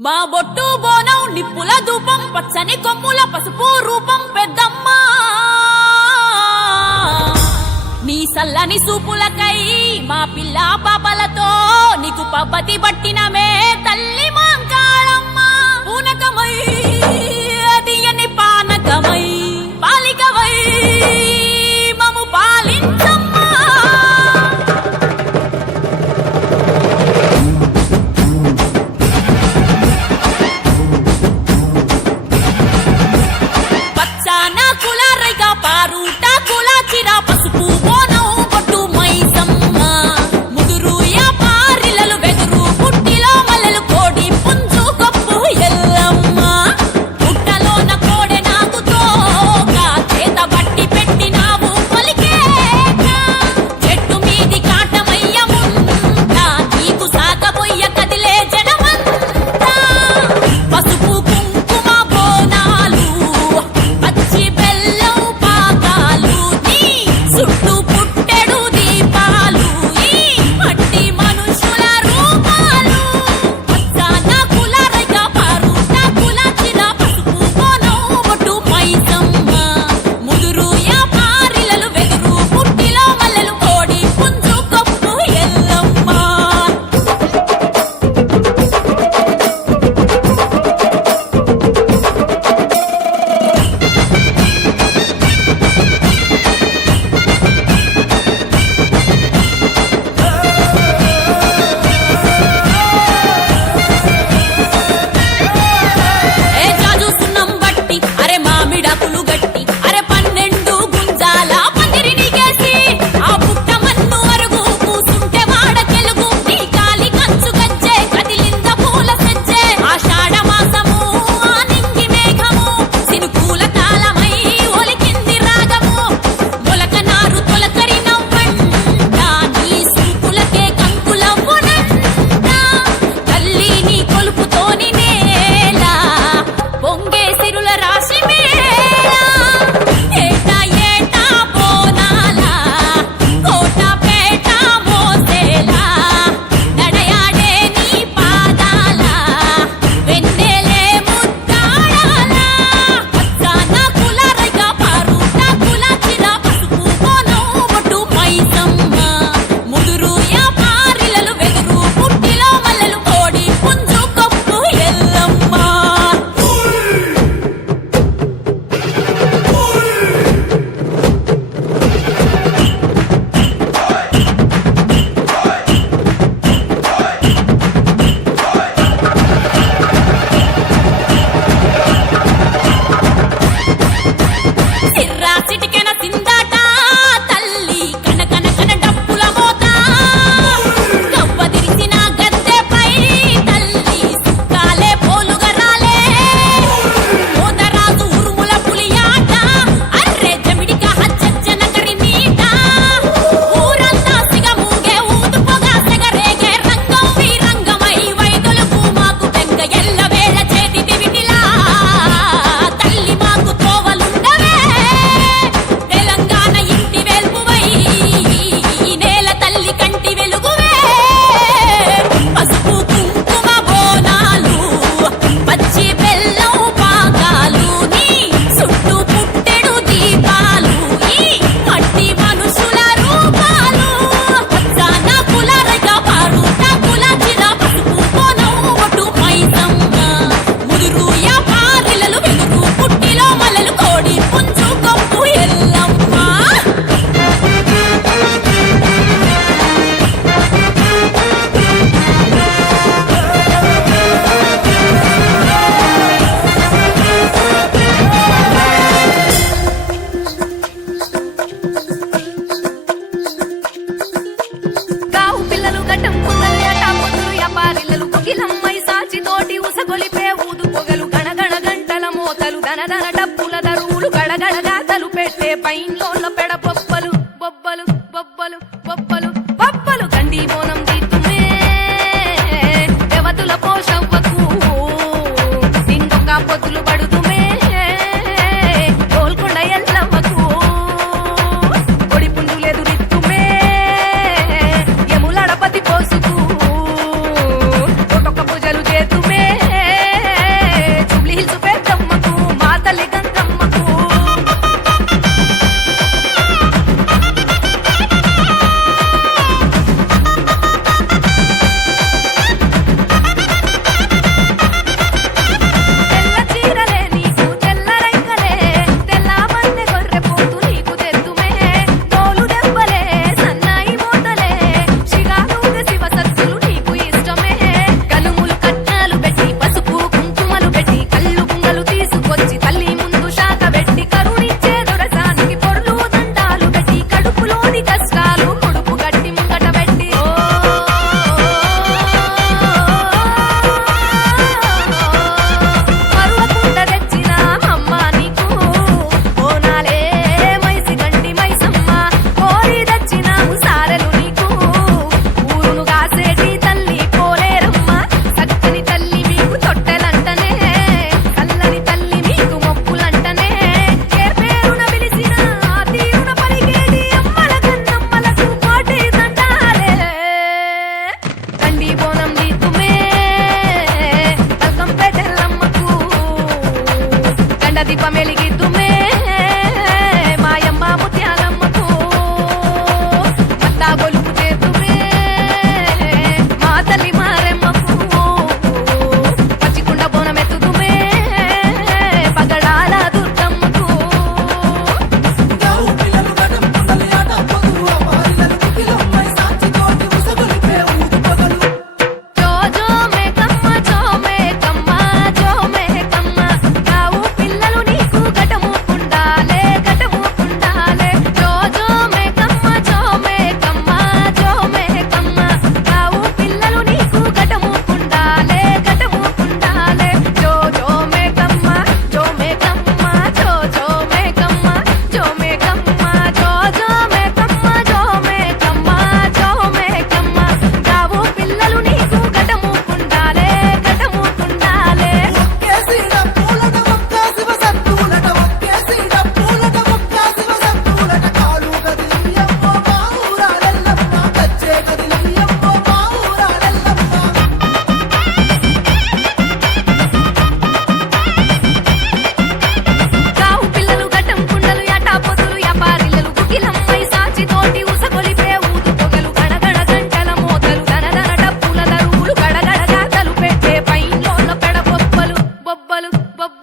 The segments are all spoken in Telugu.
మా బొట్టు బోనం నిప్పుల ధూపం పచ్చని కొమ్ముల పసుపు రూపం పెద్దమ్మా. నీ సల్లని సూపులకై మా పిల్ల పాపలతో నీకు పబ్బతి పట్టినమే తల్లి.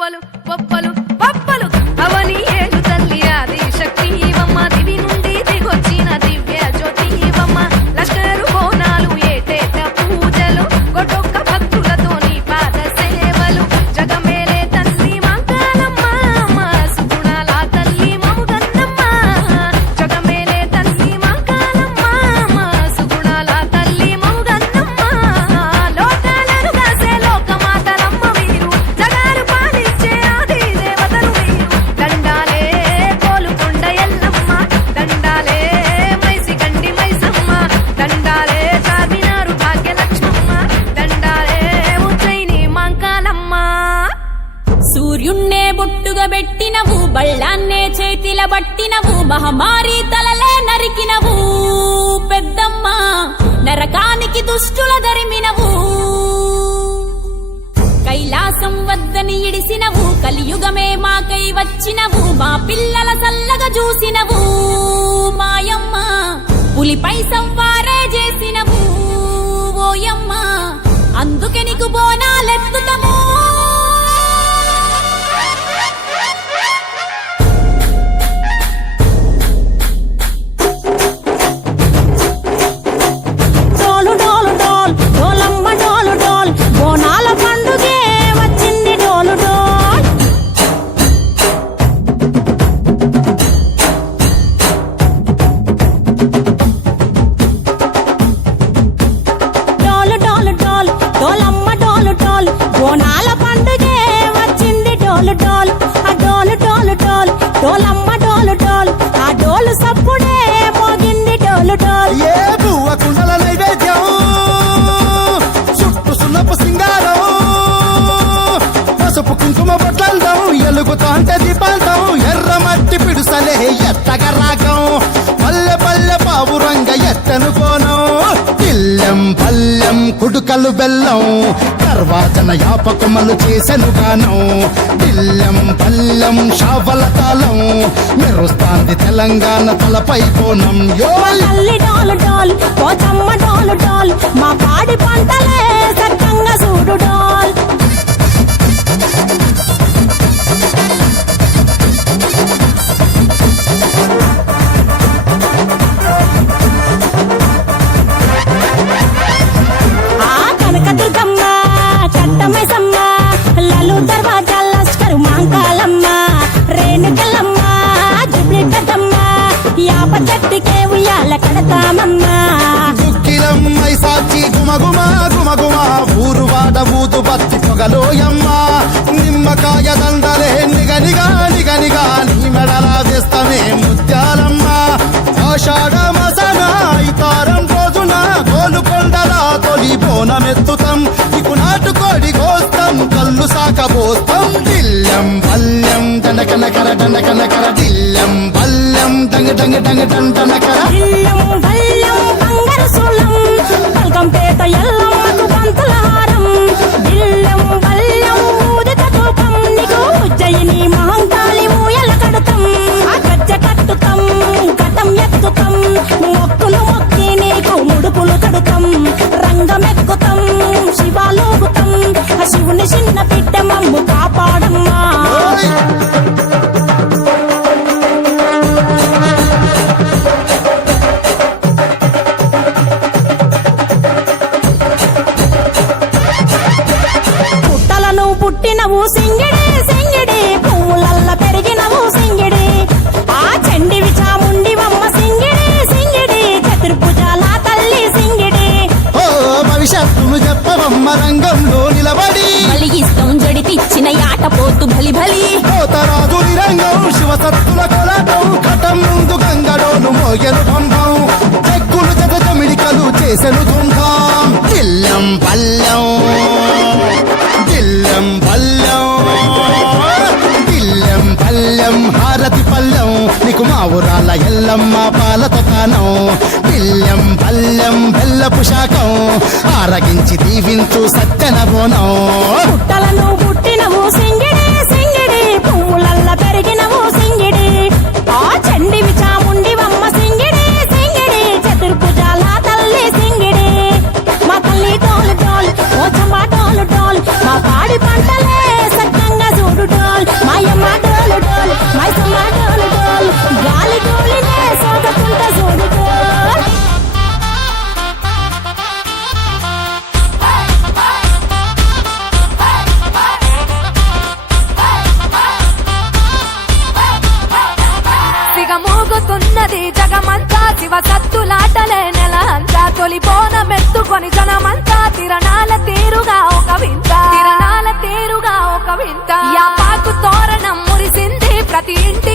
బొప్పలు బొప్పలు దుష్టుల దరిమినవు. కైలాసం వద్దని ఇడిసినవు. కలియుగమే మాకై వచ్చినవు. మా పిల్లల చల్లగా చూసినవు. మాయమ్మ పులిపై సంవ తర్వాతన యాపకమలు చేసెను గానం పిల్లెం పల్లెం షావల తాళం. మెరుస్తాంది తెలంగాణ తలపై కోణం యో తల్లి డోలు డోల్ పోచమ్మ డోలు డోల్. మా పాడి పంటలే సక్కంగా చూడు డోల్. బత్తి నిమ్మకాయ దండలే నిగనిగా నిగనిగా నీ మెడలా వేస్తమే ముత్యాలమ్మ. ఆషాఢ మసన ఇతారం రోజున గోలుకొండల తొలి బోనమెత్తుతాం నీకు నాటుకోడి కోస్తాం కళ్ళు సాకబోస్తాం. దిల్లం పల్లెం దండకనకర దండకనకర దిల్లం పల్లెం దంగ దంగ డంగ డండనకర దిల్లం బల్లం బంగారు సూలం. బల్గంపేట ఎల్లమ్మకు పంతుల హారం గంగడోను మోగెను పంపం చెక్కులు జత జమిడికలు చేసెను తుంభం దిల్లం పల్లం. దిల్లం పల్లం. దిల్లం పల్లం హారతి పల్లం. నీకు మా ఊరాల ఎల్లమ్మ పాలతో కానం దిల్లం పల్లం బెల్లపు శాఖం ఆరగించి దీవించు సత్యన బోనం. పుట్టలను పుట్టినవు సింగిడి సింగిడి. పువ్వులల్ల పెరిగినవు సింగిడి. పాడి పంటలే సక్కంగా చూడు డోల్ మాయమ్మ డోలు డోల్ మైసమ్మ డోలు డోల్ గాలి డోలినే చూడు డోల్ సిగమోగుతున్నది జగమంతా శివ సత్తులాటలే నెల అంతా. తొలి బోనమెత్తుకొని జనమంతా తిరణాల 点。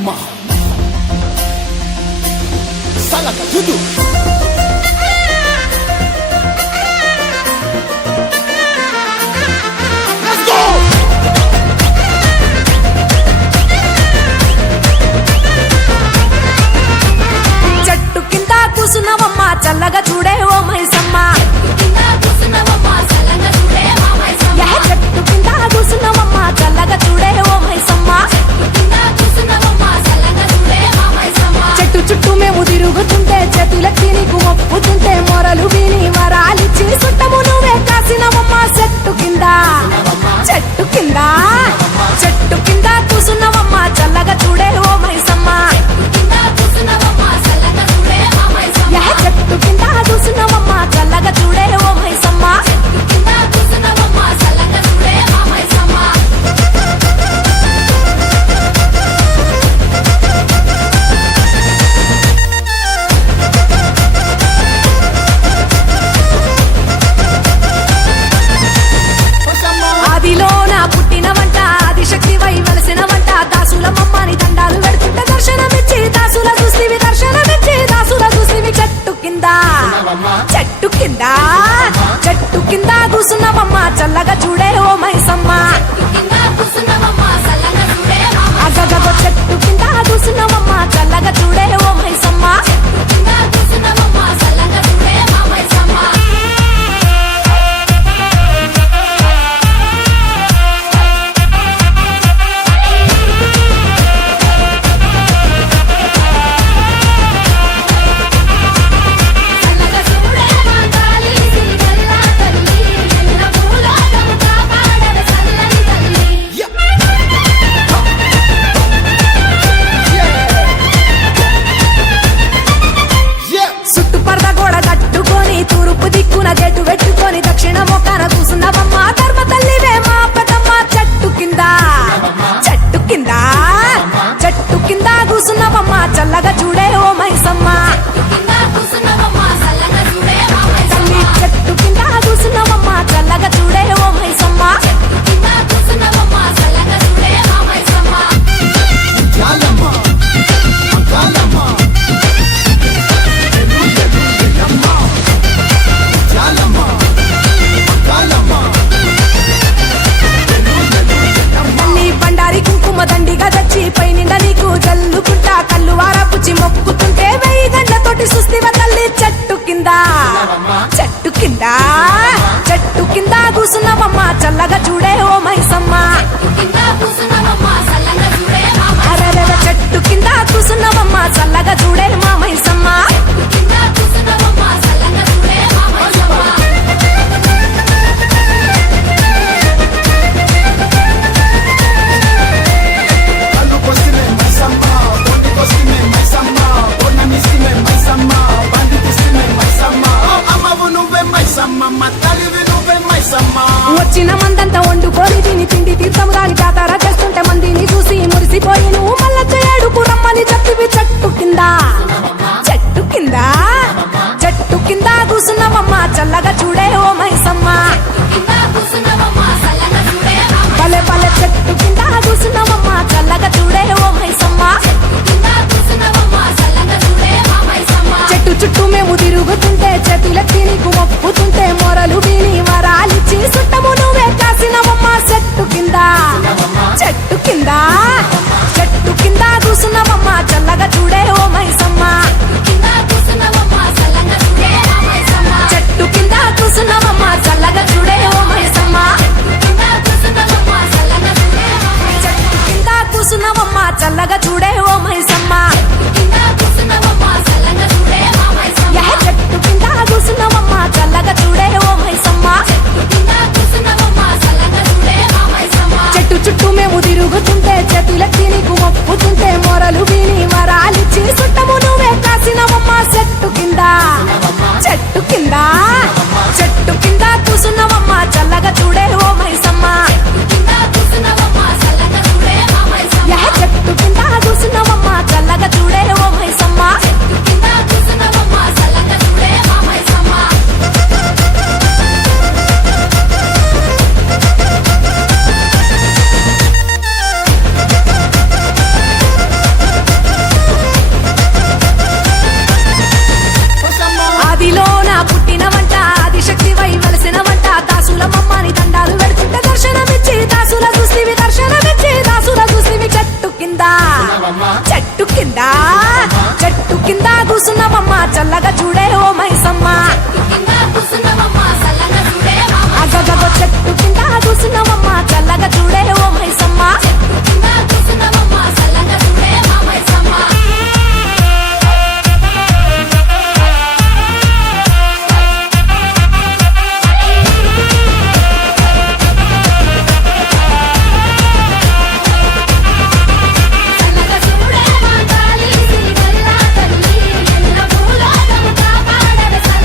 మైసమ్మ